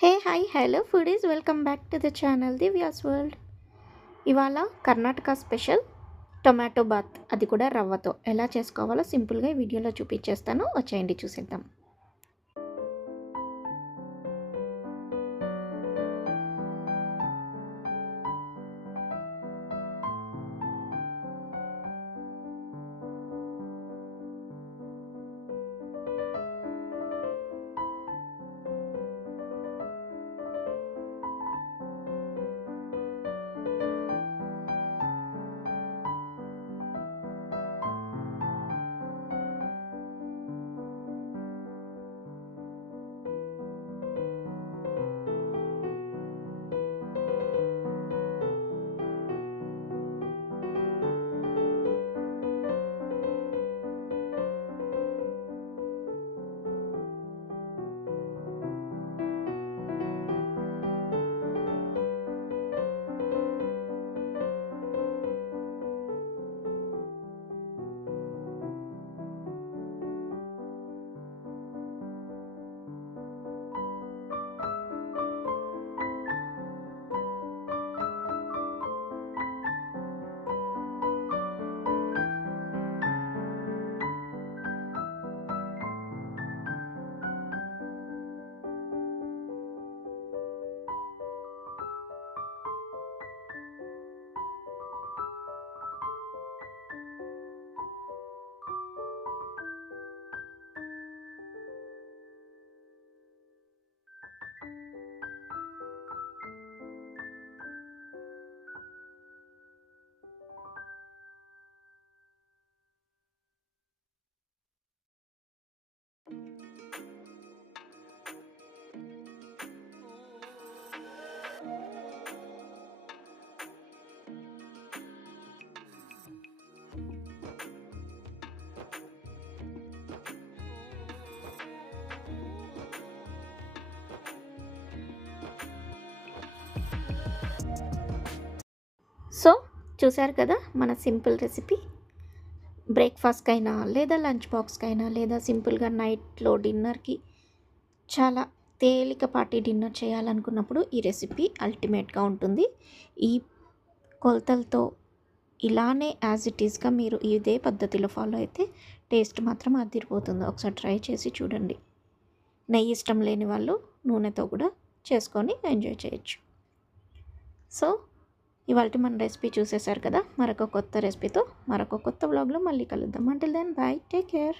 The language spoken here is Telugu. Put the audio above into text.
Hey hi hello foodies welcome back to the channel Divya's world. ఇవాళ కర్ణాటక స్పెషల్ టొమాటో బాత్, అది కూడా రవ్వతో ఎలా చేసుకోవాలో సింపుల్గా ఈ వీడియోలో చూపించేస్తాను. వచ్చేయండి చూసేద్దాం. సో చూశారు కదా మన సింపుల్ రెసిపీ. బ్రేక్ఫాస్ట్కి అయినా లేదా లంచ్ బాక్స్కి అయినా లేదా సింపుల్గా నైట్లో డిన్నర్కి చాలా తేలికపాటి డిన్నర్ చేయాలనుకున్నప్పుడు ఈ రెసిపీ అల్టిమేట్గా ఉంటుంది. ఈ కొలతలతో ఇలానే యాజ్ ఇట్ ఈస్గా మీరు ఇదే పద్ధతిలో ఫాలో అయితే టేస్ట్ మాత్రం అదిరిపోతుంది. ఒకసారి ట్రై చేసి చూడండి. నెయ్యి ఇష్టం లేని వాళ్ళు నూనెతో కూడా చేసుకొని ఎంజాయ్ చేయొచ్చు. సో ఇవాళ మన రెసిపీ చూసేశారు కదా. మరొక కొత్త రెసిపీతో మరొక కొత్త వ్లాగ్లో మళ్ళీ కలుద్దాం. Until then bye, take care.